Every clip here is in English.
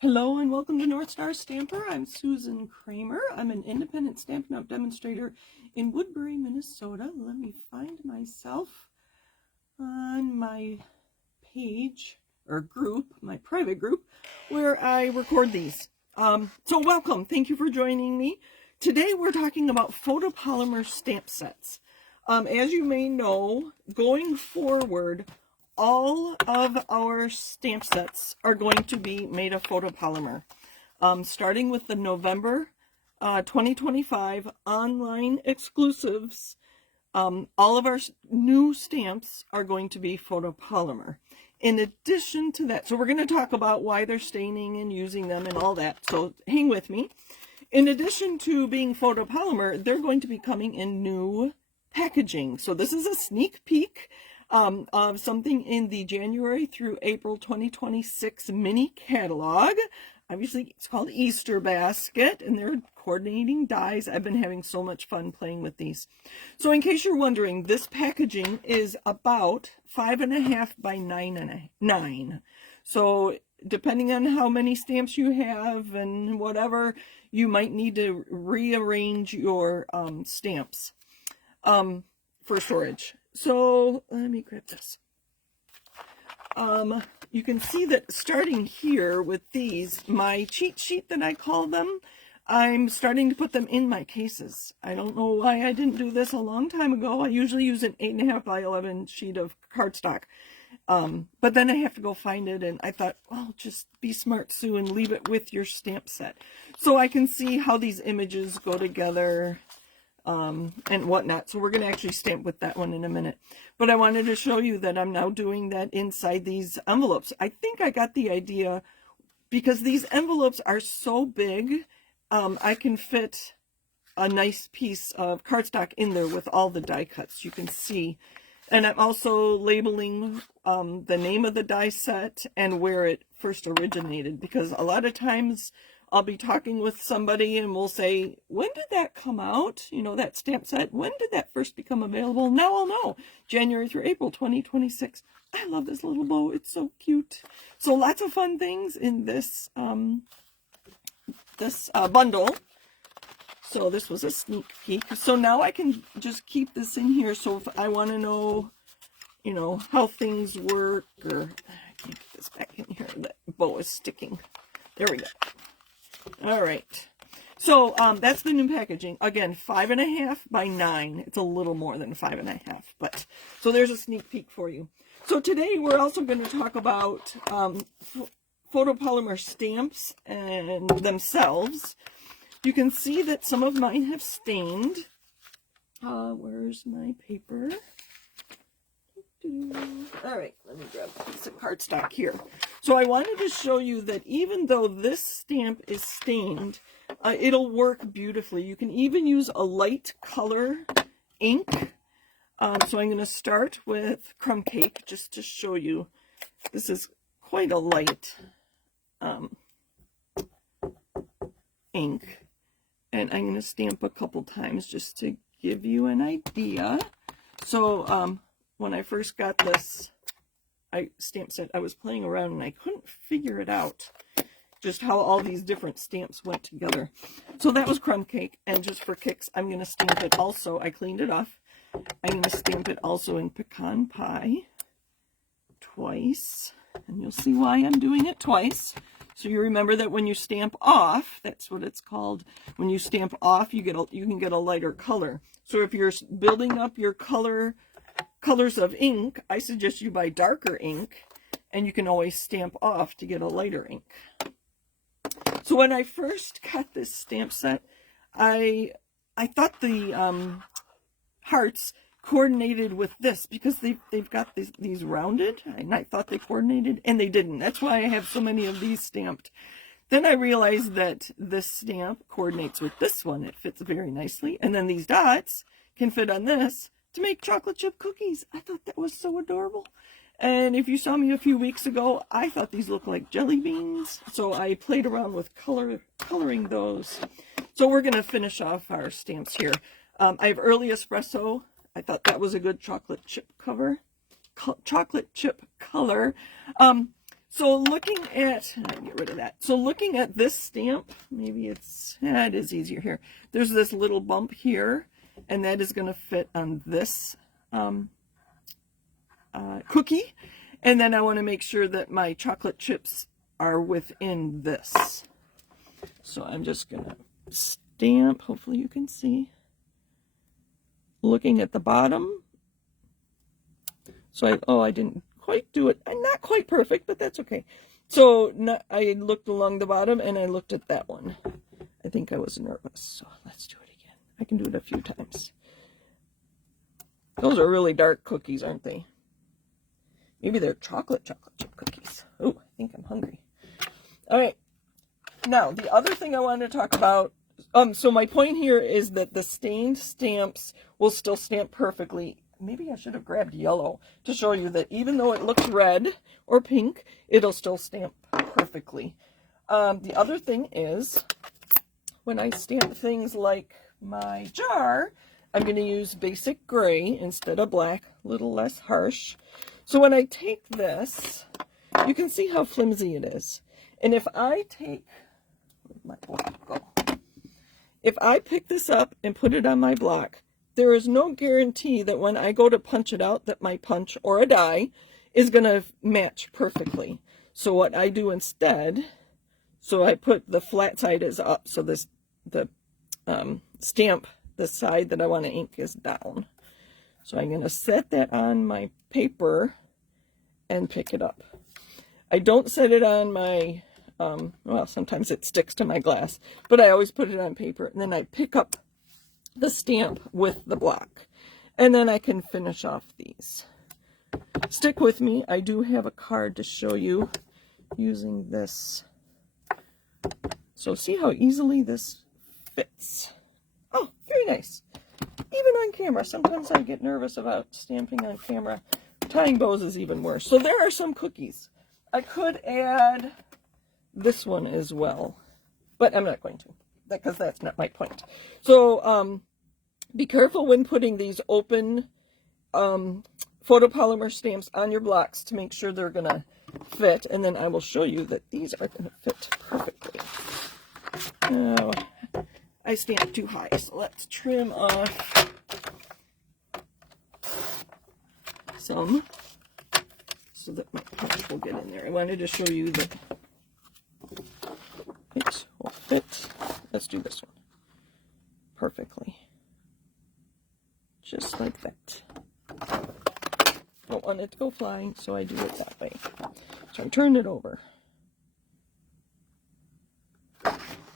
Hello and welcome to North Star Stamper. I'm Susan Kramer. I'm an independent Stampin' Up! Demonstrator in Woodbury, Minnesota. Let me find myself on my page or group, my private group, where I record these. So welcome. Thank you for joining me. Today we're talking about photopolymer stamp sets. As you may know, going forward, all of our stamp sets are going to be made of photopolymer. Starting with the November 2025 online exclusives, all of our new stamps are going to be photopolymer. In addition to that, so we're going to talk about why they're staining and using them and all that, so hang with me. In addition to being photopolymer, they're going to be coming in new packaging. So this is a sneak peek of something in the January through April 2026 mini catalog. Obviously, it's called Easter Basket, and they're coordinating dies. I've been having so much fun playing with these. So in case you're wondering, this packaging is about 5.5 by 9. So depending on how many stamps you have and whatever, you might need to rearrange your stamps for storage. So let me grab this. You can see that starting here with these, my cheat sheet that I call them, I'm starting to put them in my cases. I don't know why I didn't do this a long time ago. I usually use an 8.5 by 11 sheet of cardstock. But then I have to go find it, and I thought, well, just be smart, Sue, and leave it with your stamp set. So I can see how these images go together and whatnot. So we're going to actually stamp with that one in a minute. But I wanted to show you that I'm now doing that inside these envelopes. I think I got the idea because these envelopes are so big, I can fit a nice piece of cardstock in there with all the die cuts. You can see. And I'm also labeling the name of the die set and where it first originated, because a lot of times I'll be talking with somebody and we'll say, when did that come out? You know, that stamp set, when did that first become available? Now I'll know. January through April 2026. I love this little bow. It's so cute. So lots of fun things in this bundle. So this was a sneak peek. So now I can just keep this in here. So if I want to know, you know, how things work, or I can't get this back in here. That bow is sticking. There we go. All right. So that's the new packaging. Again, 5.5 by 9. It's a little more than 5.5, but so there's a sneak peek for you. So today we're also going to talk about photopolymer stamps and themselves. You can see that some of mine have stained. Where's my paper? All right, let me grab a piece of cardstock here. So I wanted to show you that even though this stamp is stained, it'll work beautifully. You can even use a light color ink. So I'm going to start with Crumb Cake just to show you. This is quite a light ink. And I'm going to stamp a couple times just to give you an idea. So when I first got this stamp set, I was playing around and I couldn't figure it out, just how all these different stamps went together. So that was Crumb Cake, and just for kicks, I'm going to stamp it also. I cleaned it off. I'm going to stamp it also in Pecan Pie twice, and you'll see why I'm doing it twice. So you remember that when you stamp off, that's what it's called. When you stamp off, you can get a lighter color. So if you're building up your colors of ink, I suggest you buy darker ink, and you can always stamp off to get a lighter ink. So when I first got this stamp set, I thought the hearts coordinated with this because they've got these rounded, and I thought they coordinated, and they didn't. That's why I have so many of these stamped. Then I realized that this stamp coordinates with this one. It fits very nicely, and then these dots can fit on this to make chocolate chip cookies. I thought that was so adorable. And if you saw me a few weeks ago, I thought these looked like jelly beans, so I played around with coloring those. So we're going to finish off our stamps here. I have Early Espresso. I thought that was a good chocolate chip color. So looking at, get rid of that. So looking at this stamp, maybe it's, it is easier here. There's this little bump here, and that is going to fit on this cookie. And then I want to make sure that my chocolate chips are within this. So I'm just going to stamp, hopefully you can see. Looking at the bottom. So I didn't quite do it. I'm not quite perfect, but that's okay. So I looked along the bottom and I looked at that one. I think I was nervous, so let's do it again. I can do it a few times. Those are really dark cookies, aren't they? Maybe they're chocolate chip cookies. Oh, I think I'm hungry. All right. Now, the other thing I want to talk about, so my point here is that the stained stamps will still stamp perfectly. Maybe I should have grabbed yellow to show you that even though it looks red or pink, it'll still stamp perfectly. The other thing is, when I stamp things like my jar, I'm going to use basic gray instead of black, a little less harsh. So when I take this, you can see how flimsy it is. And if I take, where'd my block go? If I pick this up and put it on my block, there is no guarantee that when I go to punch it out that my punch or a die is going to match perfectly. So what I do instead, so I put the flat side is up, so the stamp, the side that I want to ink is down. So I'm going to set that on my paper and pick it up. I don't set it on my, well, sometimes it sticks to my glass, but I always put it on paper, and then I pick up the stamp with the block, and then I can finish off these. Stick with me. I do have a card to show you using this. So see how easily this fits. Oh, very nice. Even on camera. Sometimes I get nervous about stamping on camera. Tying bows is even worse. So there are some cookies. I could add this one as well, but I'm not going to, because that's not my point. So be careful when putting these open photopolymer stamps on your blocks to make sure they're going to fit, and then I will show you that these are going to fit perfectly. Now, I stamped too high, so let's trim off some so that my punch will get in there. I wanted to show you that it will fit. Let's do this one perfectly. Just like that. Don't want it to go flying, so I do it that way. So I turn it over.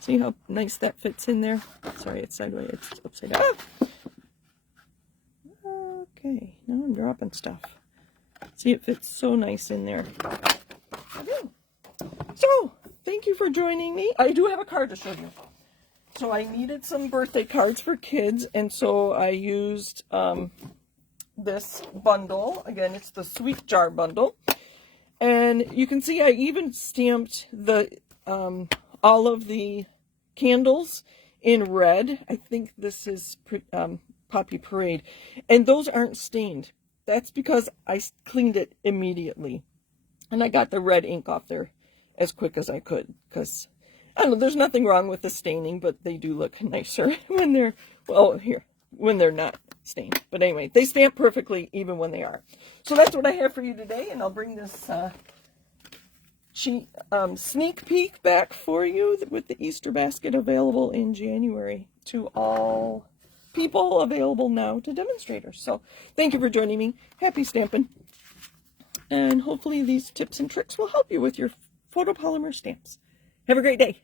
See how nice that fits in there? Sorry, it's sideways. It's upside down. Okay, now I'm dropping stuff. See, it fits so nice in there. Okay. So, thank you for joining me. I do have a card to show you. So I needed some birthday cards for kids, and so I used this bundle. Again, it's the Sweet Jar bundle. And you can see I even stamped the all of the candles in red. I think this is Poppy Parade. And those aren't stained. That's because I cleaned it immediately. And I got the red ink off there as quick as I could, because I don't know, there's nothing wrong with the staining, but they do look nicer when they're, well, here, when they're not stained. But anyway, they stamp perfectly even when they are. So that's what I have for you today, and I'll bring this sneak peek back for you with the Easter basket available in January to all people available now to demonstrators. So thank you for joining me. Happy stamping. And hopefully these tips and tricks will help you with your photopolymer stamps. Have a great day.